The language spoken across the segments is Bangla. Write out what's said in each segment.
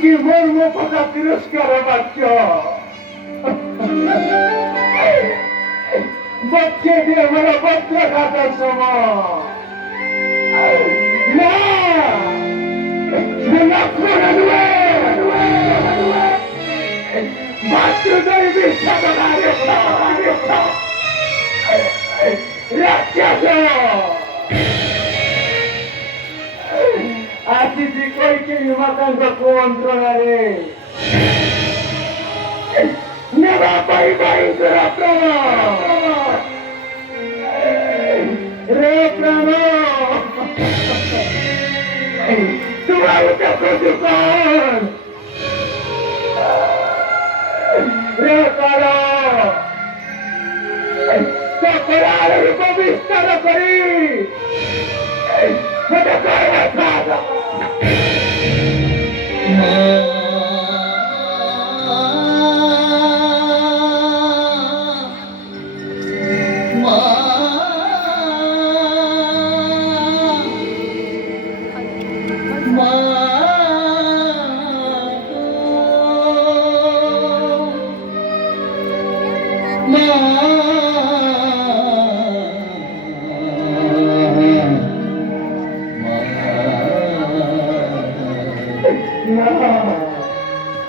কি মর্ম কথা তিরস্কার বাক্য बच्चे थे मेरा बच्चा खाता समा ना ना खोना दुए बच्चे नहीं भी सदा रे राक्षस आती थी कोई के हिमातन को कोंट्रोल रे नेवा बाई बाई करा प्रमा रे प्रमा तू आओ क्या दुकान रे करो तो करार को विस्तार करी मुझे कोई था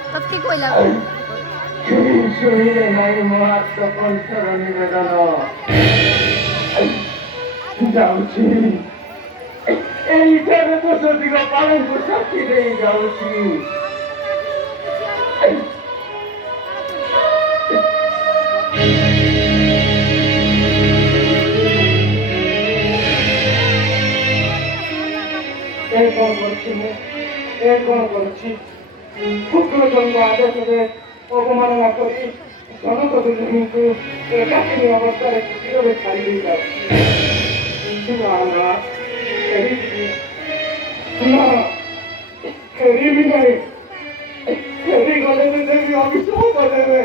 Tapi kau ilang. Suhile nai mohat topon sarani vedano. Jauchi. Ei tere boso digo palan ko sakhi dei jauchi. কোন করছি পুত্র জন্ম আদেশে অপমাননা করি জনপদ কিন্তু একাকিনী অবস্থায় কিভাবে ছাড়িয়ে যাচ্ছে না খেরি নাই খেরি গলে দেবী অভিশাপ দেবে